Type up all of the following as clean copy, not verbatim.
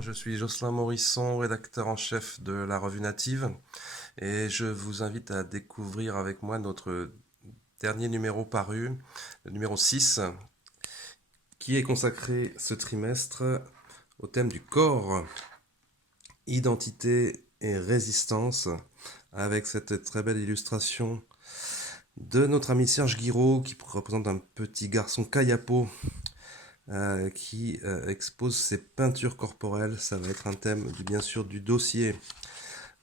Je suis Jocelyn Morisson, rédacteur en chef de la revue Native, et je vous invite à découvrir avec moi notre dernier numéro paru, le numéro 6, qui est consacré ce trimestre au thème du corps, identité et résistance, avec cette très belle illustration de notre ami Serge Guiraud, qui représente un petit garçon kayako qui expose ses peintures corporelles. Ça va être un thème bien sûr du dossier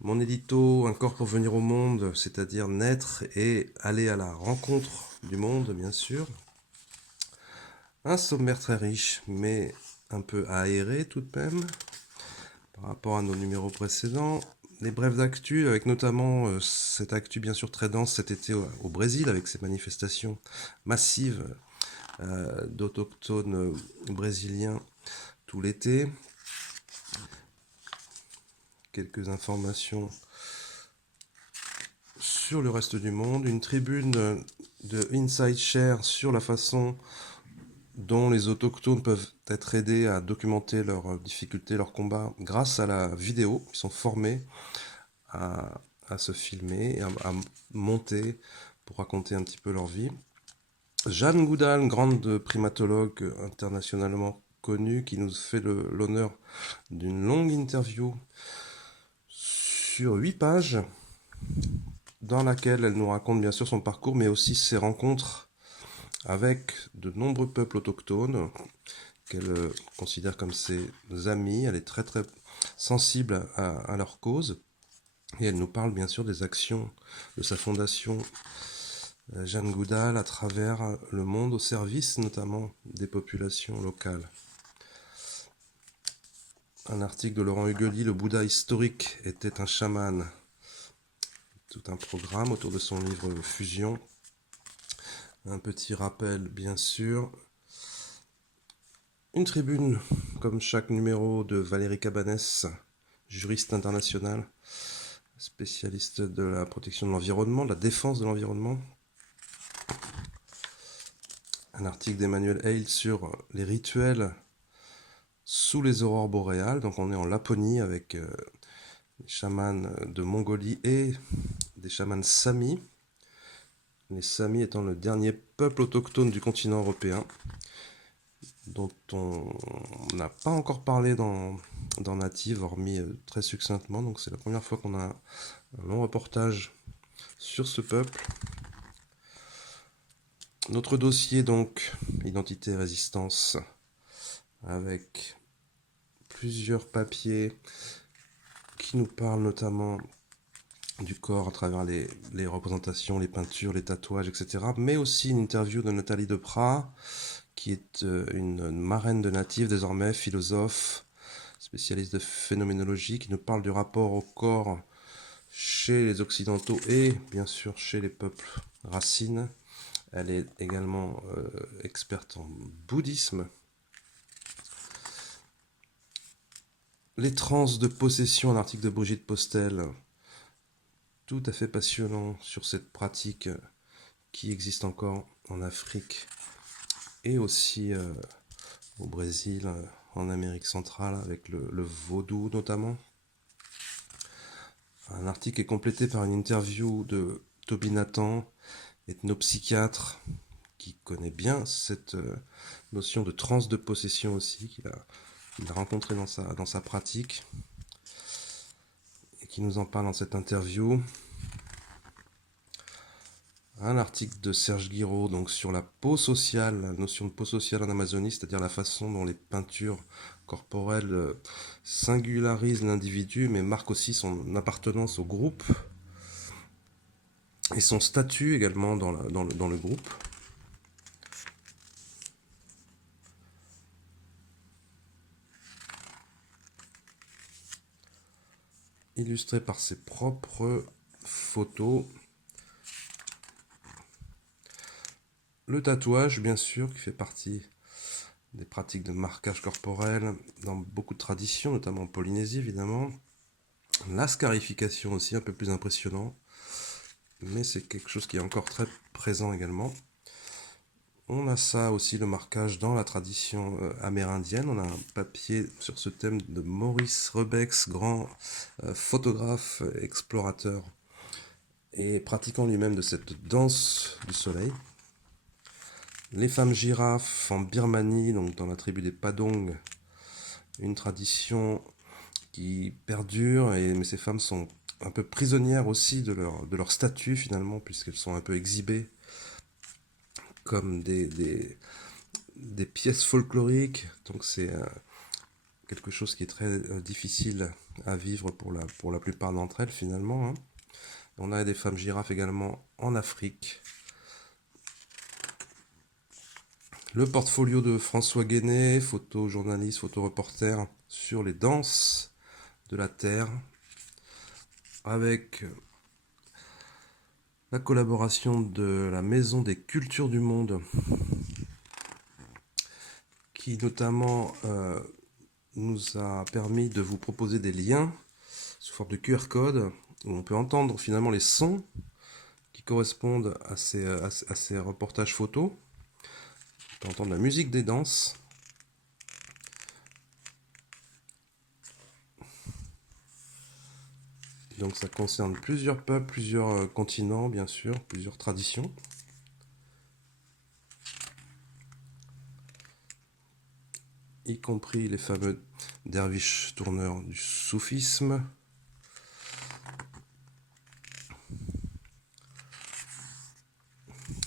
Mon édito, un corps pour venir au monde, c'est-à-dire naître et aller à la rencontre du monde, bien sûr. Un sommaire très riche, mais un peu aéré tout de même, par rapport à nos numéros précédents. Les brèves d'actu, avec notamment cette actu bien sûr très dense cet été au Brésil, avec ces manifestations massives d'autochtones brésiliens tout l'été. Quelques informations sur le reste du monde, une tribune de Inside Share sur la façon dont les autochtones peuvent être aidés à documenter leurs difficultés, leurs combats grâce à la vidéo. Ils sont formés à se filmer, à monter pour raconter un petit peu leur vie. Jeanne Goudal, grande primatologue internationalement connue, qui nous fait l'honneur d'une longue interview sur 8 pages, dans laquelle elle nous raconte bien sûr son parcours, mais aussi ses rencontres avec de nombreux peuples autochtones qu'elle considère comme ses amis. Elle est très très sensible à leur cause. Et elle nous parle bien sûr des actions de sa fondation Jeanne Goudal à travers le monde au service notamment des populations locales. Un article de Laurent Huguely, Le Bouddha historique était un chaman. Tout un programme autour de son livre Fusion. Un petit rappel bien sûr. Une tribune, comme chaque numéro, de Valérie Cabanès, juriste internationale, spécialiste de la protection de l'environnement, de la défense de l'environnement. Un article d'Emmanuel Hale sur les rituels sous les aurores boréales. Donc on est en Laponie avec les chamans de Mongolie et des chamans samis. Les samis étant le dernier peuple autochtone du continent européen, dont on n'a pas encore parlé dans Native, hormis très succinctement. Donc c'est la première fois qu'on a un long reportage sur ce peuple. Notre dossier donc, identité et résistance, avec plusieurs papiers qui nous parlent notamment du corps à travers les représentations, les peintures, les tatouages, etc. Mais aussi une interview de Nathalie Deprat, qui est une marraine de Native désormais, philosophe, spécialiste de phénoménologie, qui nous parle du rapport au corps chez les Occidentaux et bien sûr chez les peuples racines. Elle est également experte en bouddhisme. Les trans de possession, un article de Brigitte Postel, tout à fait passionnant sur cette pratique qui existe encore en Afrique et aussi au Brésil, en Amérique centrale, avec le vaudou notamment. Un article est complété par une interview de Toby Nathan, ethnopsychiatre, qui connaît bien cette notion de transe de possession aussi, qu'il a rencontré dans sa pratique, et qui nous en parle dans cette interview. Un article de Serge Guiraud donc sur la peau sociale, la notion de peau sociale en Amazonie, c'est-à-dire la façon dont les peintures corporelles singularisent l'individu, mais marquent aussi son appartenance au groupe et son statut également dans le groupe. Illustré par ses propres photos. Le tatouage, bien sûr, qui fait partie des pratiques de marquage corporel dans beaucoup de traditions, notamment en Polynésie évidemment. La scarification aussi, un peu plus impressionnant, mais c'est quelque chose qui est encore très présent également. On a ça aussi, le marquage dans la tradition amérindienne. On a un papier sur ce thème de Maurice Rebex, grand photographe, explorateur et pratiquant lui-même de cette danse du soleil. Les femmes girafes en Birmanie, donc dans la tribu des Padong, une tradition qui perdure, mais ces femmes sont un peu prisonnières aussi de leur statut finalement, puisqu'elles sont un peu exhibées comme des pièces folkloriques. Donc c'est quelque chose qui est très difficile à vivre pour la plupart d'entre elles finalement, hein. On a des femmes girafes également en Afrique. Le portfolio de François Guéné, photojournaliste, photoreporter sur les danses de la Terre, avec la collaboration de la Maison des Cultures du Monde, qui notamment nous a permis de vous proposer des liens sous forme de QR code, où on peut entendre finalement les sons qui correspondent à ces reportages photos. On peut entendre la musique des danses. Donc ça concerne plusieurs peuples, plusieurs continents, bien sûr, plusieurs traditions. Y compris les fameux derviches tourneurs du soufisme.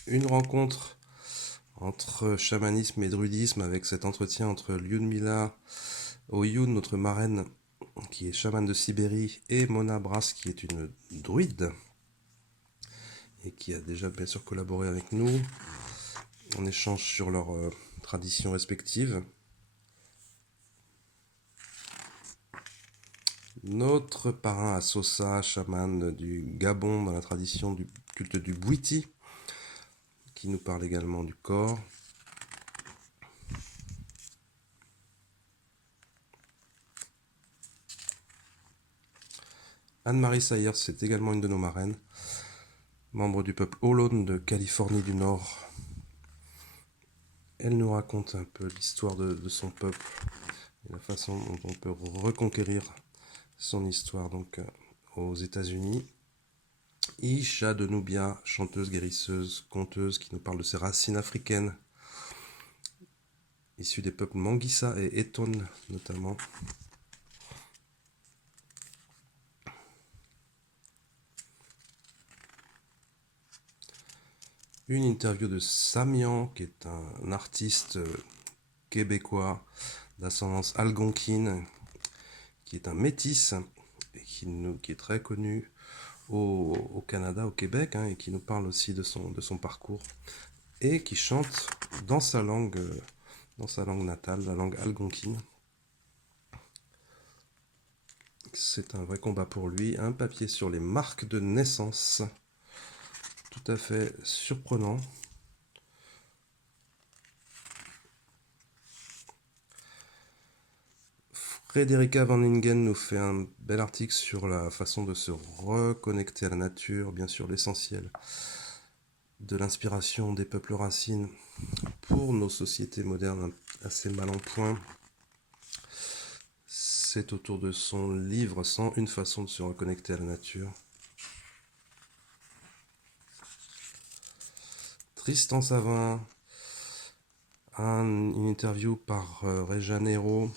Une rencontre entre chamanisme et druidisme avec cet entretien entre Lyudmila Oyun, notre marraine, qui est chamane de Sibérie, et Mona Brass, qui est une druide, et qui a déjà bien sûr collaboré avec nous. On échange sur leurs traditions respectives. Notre parrain Assosa, chaman du Gabon dans la tradition du culte du Bwiti, qui nous parle également du corps. Anne-Marie Sayers, c'est également une de nos marraines, membre du peuple Ohlone de Californie du Nord. Elle nous raconte un peu l'histoire de son peuple et la façon dont on peut reconquérir son histoire donc aux États-Unis. Isha de Nubia, chanteuse, guérisseuse, conteuse, qui nous parle de ses racines africaines, issues des peuples Manguissa et Eton notamment. Une interview de Samian, qui est un artiste québécois d'ascendance algonquine, qui est un métis et qui est très connu au Canada, au Québec, hein, et qui nous parle aussi de son parcours, et qui chante dans sa langue natale, la langue algonquine. C'est un vrai combat pour lui. Un papier sur les marques de naissance, tout à fait surprenant. Frederica Van Ingen nous fait un bel article sur la façon de se reconnecter à la nature, bien sûr l'essentiel de l'inspiration des peuples racines pour nos sociétés modernes assez mal en point. C'est autour de son livre 101 façons de se reconnecter à la nature. Tristan Savin, une interview par Réjeanne Hérault,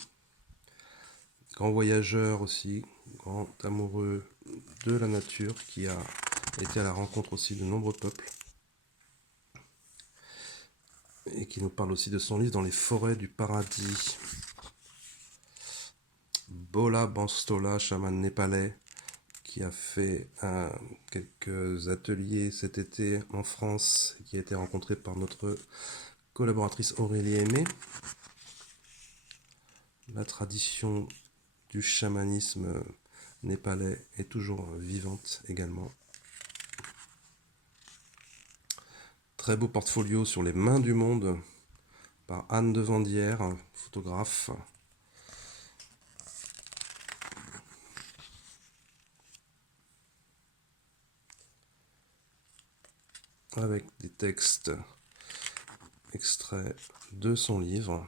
grand voyageur aussi, grand amoureux de la nature, qui a été à la rencontre aussi de nombreux peuples, et qui nous parle aussi de son livre Dans les forêts du paradis. Bola Banstola, chaman népalais, qui a fait quelques ateliers cet été en France, qui a été rencontré par notre collaboratrice Aurélie Aimé. La tradition du chamanisme népalais est toujours vivante également. Très beau portfolio sur les mains du monde par Anne de Vandière, photographe. Avec des textes extrait de son livre.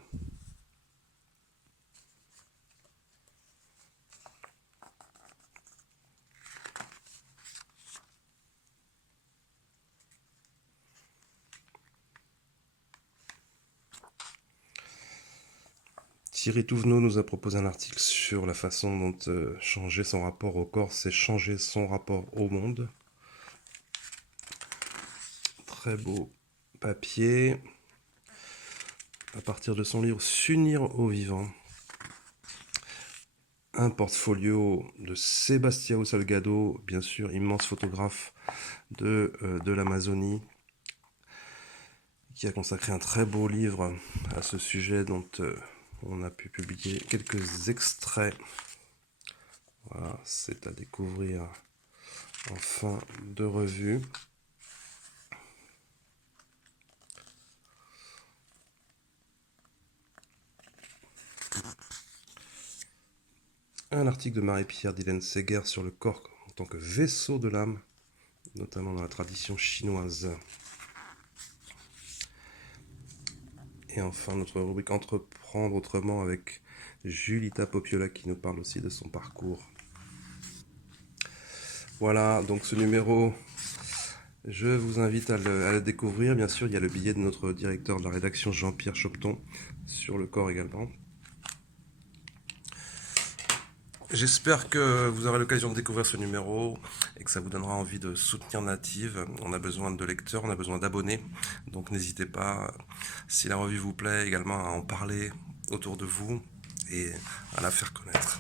Thierry Touvenot nous a proposé un article sur la façon dont changer son rapport au corps, c'est changer son rapport au monde. Très beau papier. À partir de son livre S'unir au vivant. Un portfolio de Sebastião Salgado, bien sûr, immense photographe de l'Amazonie, qui a consacré un très beau livre à ce sujet dont on a pu publier quelques extraits. Voilà, c'est à découvrir en fin de revue. Un article de Marie-Pierre Dylan Seger sur le corps en tant que vaisseau de l'âme, notamment dans la tradition chinoise. Et enfin, notre rubrique Entreprendre autrement avec Julita Popiola qui nous parle aussi de son parcours. Voilà, donc ce numéro, je vous invite à le découvrir. Bien sûr, il y a le billet de notre directeur de la rédaction, Jean-Pierre Chopton, sur le corps également. J'espère que vous aurez l'occasion de découvrir ce numéro et que ça vous donnera envie de soutenir Native. On a besoin de lecteurs, on a besoin d'abonnés. Donc n'hésitez pas, si la revue vous plaît, également à en parler autour de vous et à la faire connaître.